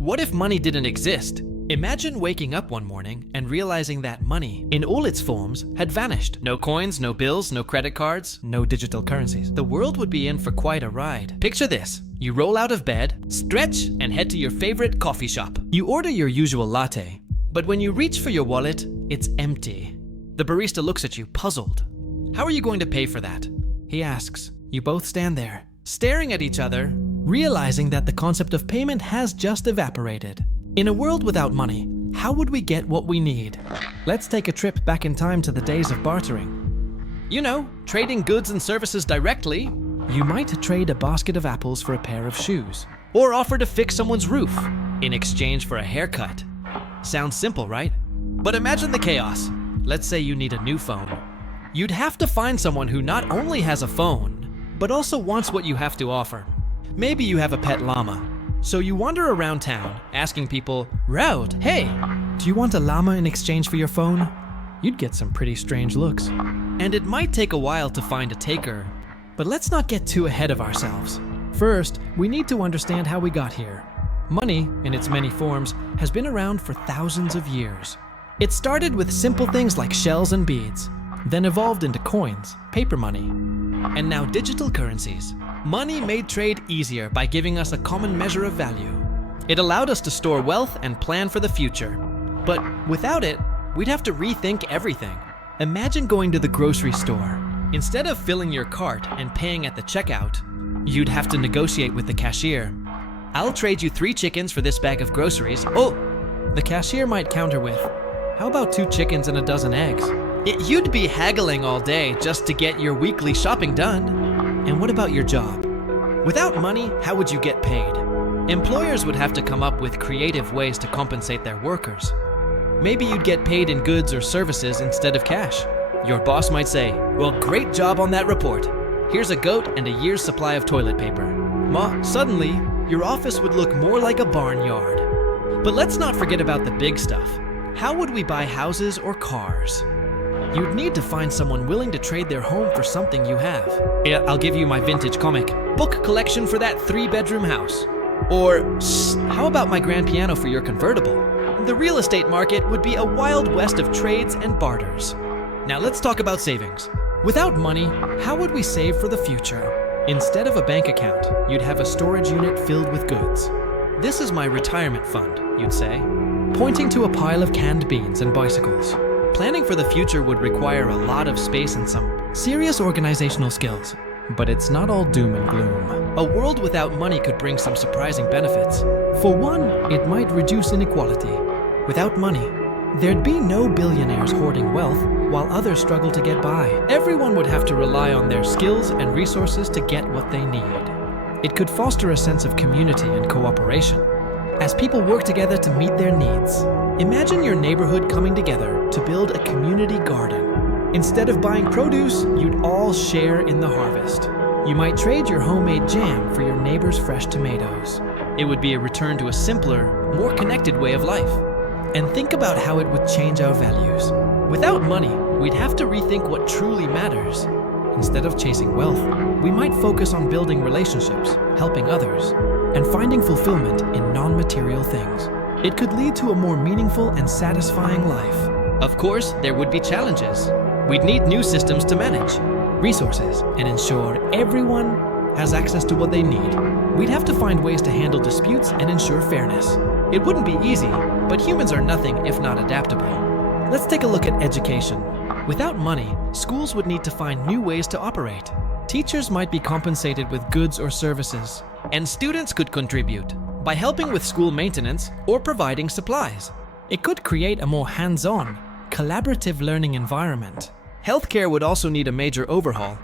What if money didn't exist? Imagine waking up one morning and realizing that money, in all its forms, had vanished. No coins, no bills, no credit cards, no digital currencies. The world would be in for quite a ride. Picture this. You roll out of bed, stretch, and head to your favorite coffee shop. You order your usual latte, but when you reach for your wallet, it's empty. The barista looks at you, puzzled. How are you going to pay for that? He asks. You both stand there, staring at each other, realizing that the concept of payment has just evaporated. In a world without money, how would we get what we need? Let's take a trip back in time to the days of bartering. You know, trading goods and services directly. You might trade a basket of apples for a pair of shoes, or offer to fix someone's roof in exchange for a haircut. Sounds simple, right? But imagine the chaos. Let's say you need a new phone. You'd have to find someone who not only has a phone, but also wants what you have to offer. Maybe you have a pet llama. So you wander around town, asking people, Raud, hey, do you want a llama in exchange for your phone? You'd get some pretty strange looks. And it might take a while to find a taker. But let's not get too ahead of ourselves. First, we need to understand how we got here. Money, in its many forms, has been around for thousands of years. It started with simple things like shells and beads, then evolved into coins, paper money, and now digital currencies. Money made trade easier by giving us a common measure of value. It allowed us to store wealth and plan for the future. But without it, we'd have to rethink everything. Imagine going to the grocery store. Instead of filling your cart and paying at the checkout, you'd have to negotiate with the cashier. I'll trade you 3 chickens for this bag of groceries. Oh, the cashier might counter with, how about 2 chickens and a dozen eggs? You'd be haggling all day just to get your weekly shopping done. And what about your job? Without money, how would you get paid? Employers would have to come up with creative ways to compensate their workers. Maybe you'd get paid in goods or services instead of cash. Your boss might say, well, great job on that report. Here's a goat and a year's supply of toilet paper. Suddenly, your office would look more like a barnyard. But let's not forget about the big stuff. How would we buy houses or cars? You'd need to find someone willing to trade their home for something you have. I'll give you my vintage comic book collection for that 3-bedroom house. Or, how about my grand piano for your convertible? The real estate market would be a wild west of trades and barters. Now let's talk about savings. Without money, how would we save for the future? Instead of a bank account, you'd have a storage unit filled with goods. This is my retirement fund, you'd say, pointing to a pile of canned beans and bicycles. Planning for the future would require a lot of space and some serious organizational skills. But it's not all doom and gloom. A world without money could bring some surprising benefits. For one, it might reduce inequality. Without money, there'd be no billionaires hoarding wealth while others struggle to get by. Everyone would have to rely on their skills and resources to get what they need. It could foster a sense of community and cooperation as people work together to meet their needs. Imagine your neighborhood coming together to build a community garden. Instead of buying produce, you'd all share in the harvest. You might trade your homemade jam for your neighbor's fresh tomatoes. It would be a return to a simpler, more connected way of life. And think about how it would change our values. Without money, we'd have to rethink what truly matters. Instead of chasing wealth, we might focus on building relationships, helping others, and finding fulfillment in non-material things. It could lead to a more meaningful and satisfying life. Of course, there would be challenges. We'd need new systems to manage resources and ensure everyone has access to what they need. We'd have to find ways to handle disputes and ensure fairness. It wouldn't be easy, but humans are nothing if not adaptable. Let's take a look at education. Without money, schools would need to find new ways to operate. Teachers might be compensated with goods or services, and students could contribute by helping with school maintenance or providing supplies. It could create a more hands-on, collaborative learning environment. Healthcare would also need a major overhaul.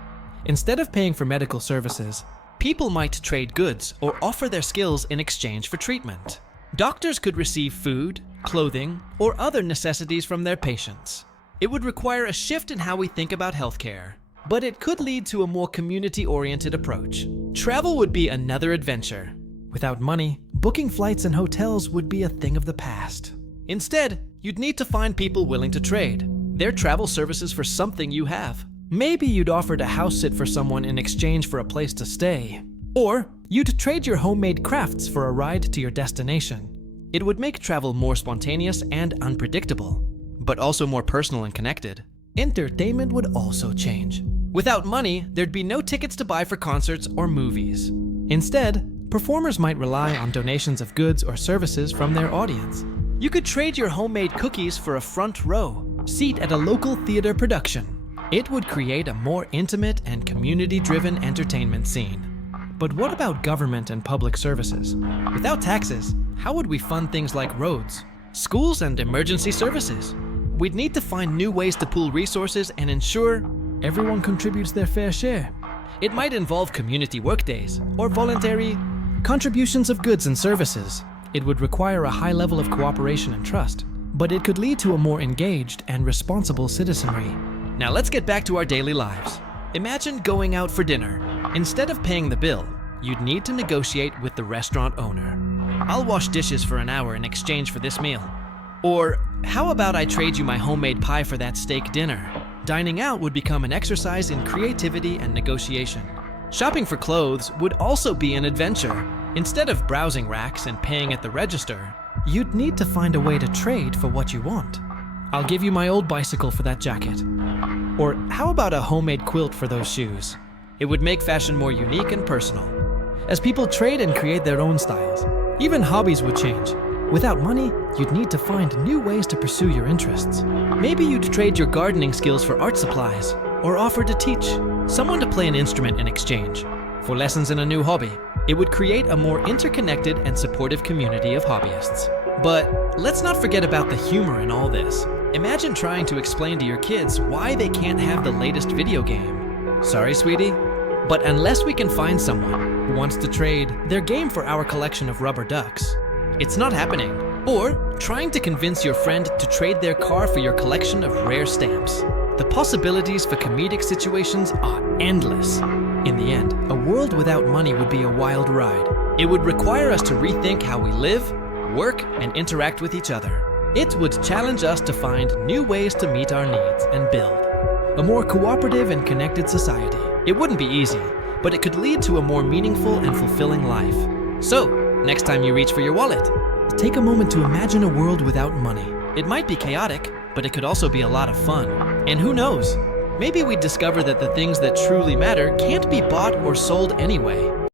Instead of paying for medical services, people might trade goods or offer their skills in exchange for treatment. Doctors could receive food, clothing, or other necessities from their patients. It would require a shift in how we think about healthcare, but it could lead to a more community-oriented approach. Travel would be another adventure. Without money, booking flights and hotels would be a thing of the past. Instead, you'd need to find people willing to trade their travel services for something you have. Maybe you'd offer to house sit for someone in exchange for a place to stay. Or you'd trade your homemade crafts for a ride to your destination. It would make travel more spontaneous and unpredictable, but also more personal and connected. Entertainment would also change. Without money, there'd be no tickets to buy for concerts or movies. Instead, performers might rely on donations of goods or services from their audience. You could trade your homemade cookies for a front row seat at a local theater production. It would create a more intimate and community-driven entertainment scene. But what about government and public services? Without taxes, how would we fund things like roads, schools, and emergency services? We'd need to find new ways to pool resources and ensure everyone contributes their fair share. It might involve community workdays or voluntary contributions of goods and services. It would require a high level of cooperation and trust, but it could lead to a more engaged and responsible citizenry. Now let's get back to our daily lives. Imagine going out for dinner. Instead of paying the bill, you'd need to negotiate with the restaurant owner. I'll wash dishes for an hour in exchange for this meal. Or how about I trade you my homemade pie for that steak dinner? Dining out would become an exercise in creativity and negotiation. Shopping for clothes would also be an adventure. Instead of browsing racks and paying at the register, you'd need to find a way to trade for what you want. I'll give you my old bicycle for that jacket. Or how about a homemade quilt for those shoes? It would make fashion more unique and personal. As people trade and create their own styles, even hobbies would change. Without money, you'd need to find new ways to pursue your interests. Maybe you'd trade your gardening skills for art supplies, or offer to teach someone to play an instrument in exchange for lessons in a new hobby. It would create a more interconnected and supportive community of hobbyists. But let's not forget about the humor in all this. Imagine trying to explain to your kids why they can't have the latest video game. Sorry, sweetie, but unless we can find someone who wants to trade their game for our collection of rubber ducks, it's not happening. Or trying to convince your friend to trade their car for your collection of rare stamps. The possibilities for comedic situations are endless. In the end, a world without money would be a wild ride. It would require us to rethink how we live, work, and interact with each other. It would challenge us to find new ways to meet our needs and build a more cooperative and connected society. It wouldn't be easy, but it could lead to a more meaningful and fulfilling life. So, next time you reach for your wallet, take a moment to imagine a world without money. It might be chaotic, but it could also be a lot of fun. And who knows? Maybe we'd discover that the things that truly matter can't be bought or sold anyway.